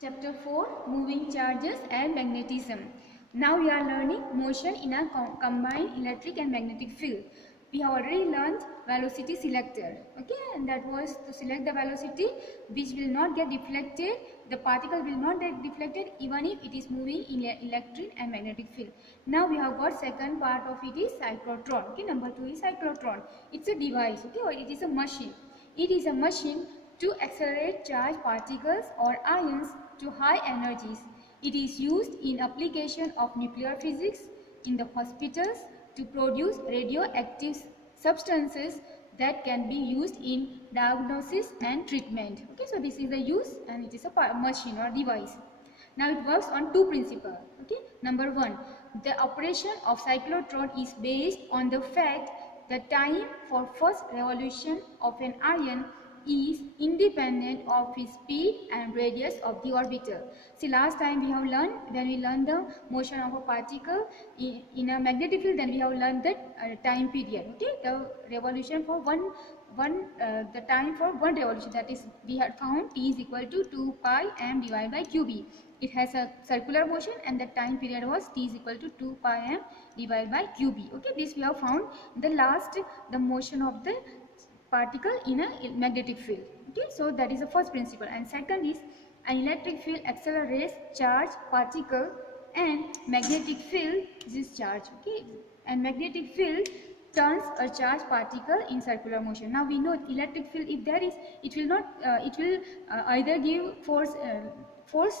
Chapter 4, Moving Charges and Magnetism. Now we are learning motion in a combined electric and magnetic field. We have already learned velocity selector. Okay, and that was to select the velocity which will not get deflected. The particle will not get deflected even if it is moving in electric and magnetic field. Now we have got second part of it is cyclotron. Okay, number 2 is cyclotron. It's a device. Okay, or it is a machine. It is a machine to accelerate charged particles or ions to high energies. It is used in application of nuclear physics in the hospitals to produce radioactive substances that can be used in diagnosis and treatment. Okay, so this is the use and it is a machine or device. Now it works on two principles. Okay, number 1, the operation of cyclotron is based on the fact that time for first revolution of an ion is independent of its speed and radius of the orbiter. See, last time we have learned, when we learned the motion of a particle in a magnetic field, then we have learned the time period. Okay, the revolution for the time for one revolution, that is we had found t is equal to 2 pi m divided by qb. It has a circular motion and the time period was t is equal to 2 pi m divided by qb. Okay, this we have found the motion of the particle in a magnetic field. Okay, so that is the first principle. And second is an electric field accelerates charged particle and magnetic field discharge. Okay, and magnetic field turns a charged particle in circular motion. Now we know electric field, if there is, it will not either give force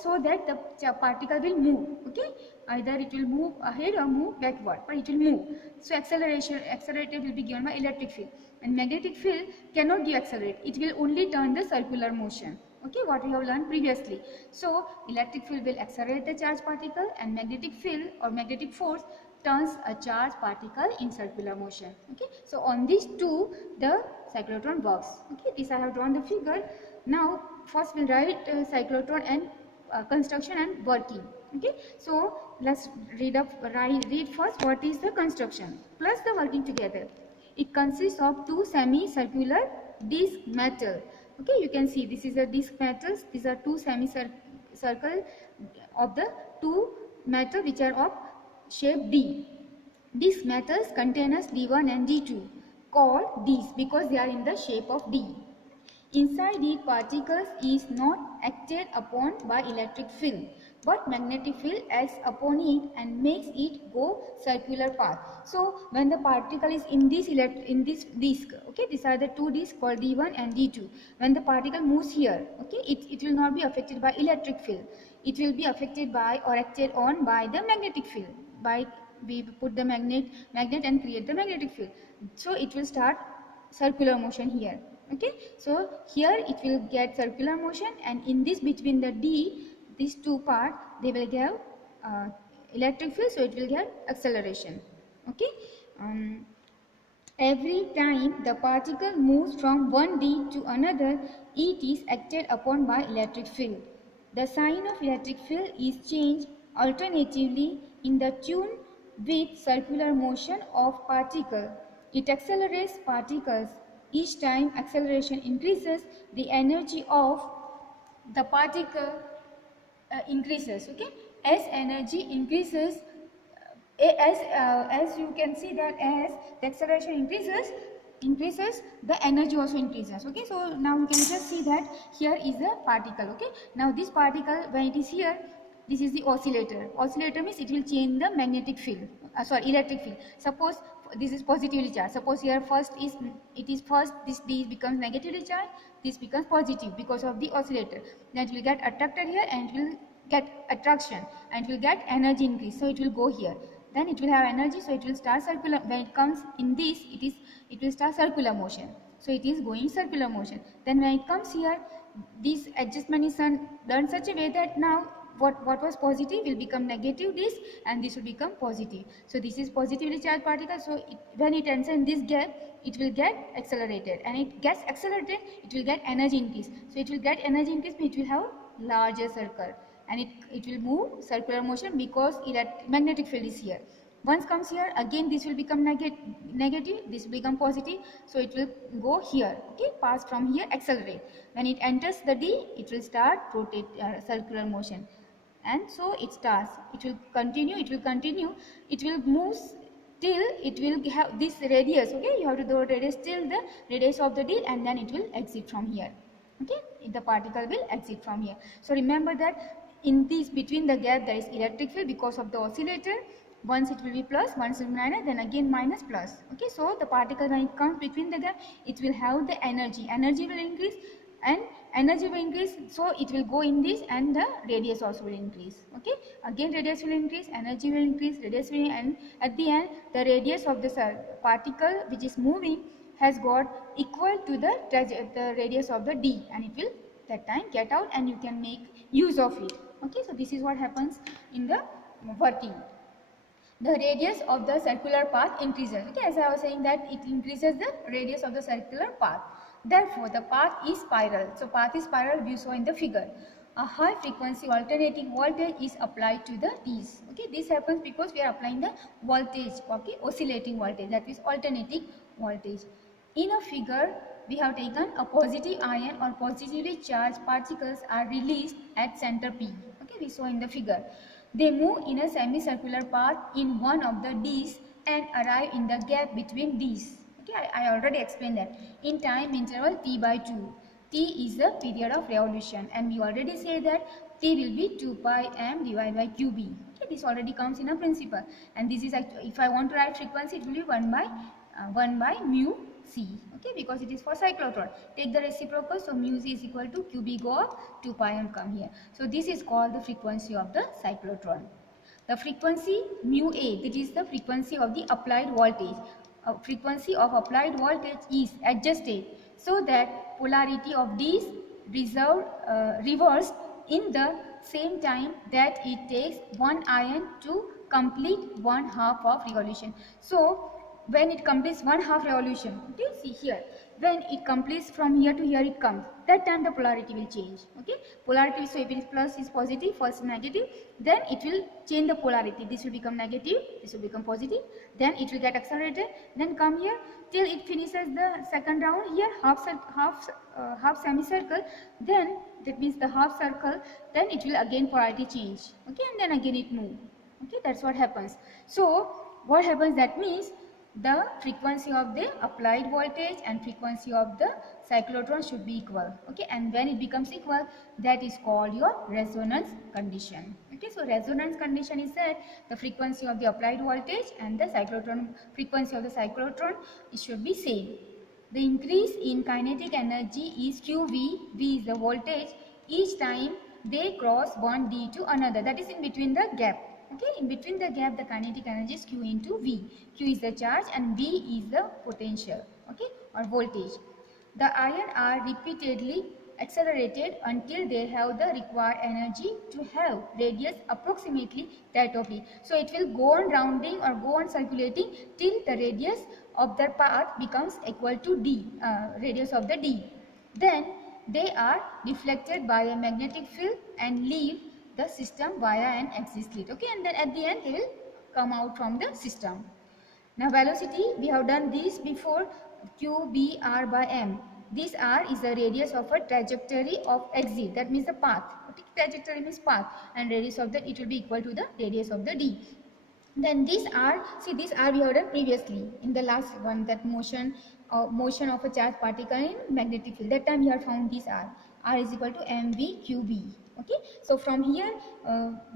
so that the particle will move. Okay, either it will move ahead or move backward, but it will move. So accelerated will be given by electric field. And magnetic field cannot give accelerate, it will only turn the circular motion. Okay, what we have learned previously. So electric field will accelerate the charged particle and magnetic field or magnetic force turns a charged particle in circular motion. Okay, so on these two the cyclotron works. Okay, this I have drawn the figure. Now first we'll write cyclotron and construction and working. Okay, so let's read first what is the construction plus the working together. It consists of two semicircular disc metal. Okay, you can see this is a disc metals. These are two semicircle of the two metal which are of shape D. These metals contain us D1 and D2 called Ds because they are in the shape of D. Inside it, particles is not acted upon by electric field, but magnetic field acts upon it and makes it go circular path. So when the particle is in this disc, okay, these are the two discs called D1 and D2. When the particle moves here, okay, it will not be affected by electric field. It will be affected by or acted on by the magnetic field. By we put the magnet and create the magnetic field. So it will start circular motion here. Okay, so here it will get circular motion, and in this between the D, these two parts, they will give electric field, so it will get acceleration. Okay, every time the particle moves from one D to another, it is acted upon by electric field. The sign of electric field is changed alternatively in the tune with circular motion of particle. It accelerates particles. Each time acceleration increases, the energy of the particle increases. Okay, as energy increases, as you can see that as the acceleration increases, the energy also increases. Okay, so now you can just see that here is the particle. Okay, now this particle, when it is here, this is the oscillator. Oscillator means it will change the magnetic field, electric field. Suppose this is positively charged. Suppose here this D becomes negatively charged, this becomes positive because of the oscillator. Then it will get attracted here and it will get attraction and it will get energy increase. So it will go here. Then it will have energy, so it will start circular. When it comes in this, it will start circular motion. So it is going circular motion. Then when it comes here, this adjustment is done such a way that now what was positive will become negative this, and this will become positive. So this is positively charged particle. So when it enters in this gap, it will get accelerated, and it gets accelerated, it will get energy increase. So it will get energy increase, but it will have larger circle, and it will move circular motion because magnetic field is here. Once comes here, again this will become negative, this will become positive, so it will go here, okay, pass from here, accelerate. When it enters the D, it will start rotate, circular motion, and so it starts, it will continue, it will move till it will have this radius, okay, you have to do radius till the radius of the D, and then it will exit from here, okay, the particle will exit from here. So remember that in this between the gap there is electric field because of the oscillator. Once it will be plus, once it will be minus, then again minus, plus, okay. So the particle, when it comes between the gap, it will have the energy will increase, and energy will increase, so it will go in this, and the radius also will increase, okay. Again radius will increase, energy will increase, radius will, and at the end the radius of the particle which is moving has got equal to the radius of the D, and it will that time get out, and you can make use of it, okay. So this is what happens in the working. The radius of the circular path increases, okay, as I was saying that it increases the radius of the circular path, therefore the path is spiral. So path is spiral, you saw in the figure. A high frequency alternating voltage is applied to the T's, okay. This happens because we are applying the voltage, okay, oscillating voltage, that is alternating voltage. In a figure, we have taken a positive ion or positively charged particles are released at center P, okay, we saw in the figure. They move in a semicircular path in one of the D's and arrive in the gap between D's. Okay, I already explained that. In time interval T by 2. T is the period of revolution, and we already say that T will be 2 pi m divided by QB. Okay, this already comes in a principle, and this is actually, if I want to write frequency, it will be 1 by mu C, okay, because it is for cyclotron. Take the reciprocal, so mu C is equal to QB go up, 2 pi m come here. So this is called the frequency of the cyclotron. The frequency mu A, that is the frequency of the applied voltage. Frequency of applied voltage is adjusted so that polarity of these reversed in the same time that it takes one ion to complete 1/2 of revolution. So when it completes 1/2 revolution, okay, see here, when it completes from here to here it comes, that time the polarity will change, okay. Polarity, so if it is plus is positive, first negative, then it will change the polarity, this will become negative, this will become positive, then it will get accelerated, then come here till it finishes the second round here, half semicircle, then that means the half circle, then it will again polarity change, okay, and then again it move, okay, that's what happens. So what happens, that means the frequency of the applied voltage and frequency of the cyclotron should be equal, okay, and when it becomes equal, that is called your resonance condition, okay. So resonance condition is that the frequency of the applied voltage and the cyclotron frequency of the cyclotron, it should be same. The increase in kinetic energy is QV, V is the voltage, each time they cross one D to another, that is in between the gap. Okay, in between the gap the kinetic energy is Q into V. Q is the charge and V is the potential, okay, or voltage. The ions are repeatedly accelerated until they have the required energy to have radius approximately that of D. So it will go on rounding or go on circulating till the radius of the path becomes equal to D, radius of the D. Then they are deflected by a magnetic field and leave the system via an exit slit, okay, and then at the end they will come out from the system. Now velocity, we have done this before, q b r by m. This r is the radius of a trajectory of exit, that means the path, okay? Trajectory means path, and radius of that, it will be equal to the radius of the d. Then this r, see this r we have done previously in the last one, that motion of a charged particle in magnetic field, that time we have found this r is equal to mv/qb. Okay, so from here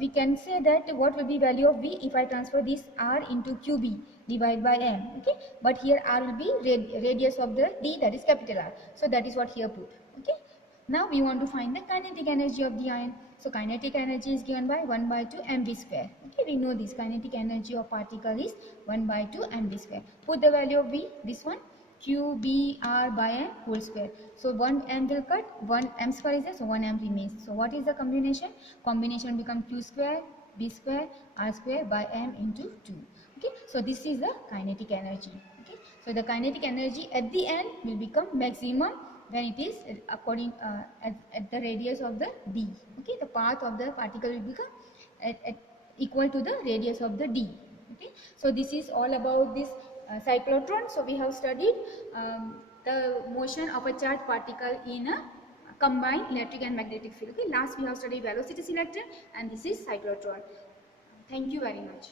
we can say that what will be value of v if I transfer this r into qb divided by m, okay, but here r will be radius of the d, that is capital R, so that is what here put, okay. Now we want to find the kinetic energy of the ion. So kinetic energy is given by 1 by 2 mv square, okay, we know this kinetic energy of particle is 1 by 2 mv square. Put the value of v, this one, q b r by m whole square. So 1 m will cut, 1 m square is there, so 1 m remains. So what is the combination? Combination become q square b square r square by m into 2. Okay, so this is the kinetic energy. Okay, so the kinetic energy at the end will become maximum when it is according at the radius of the d. Okay, the path of the particle will become equal to the radius of the d. Okay, so this is all about this cyclotron. So we have studied the motion of a charged particle in a combined electric and magnetic field. Okay, last we have studied velocity selector, and this is cyclotron. Thank you very much.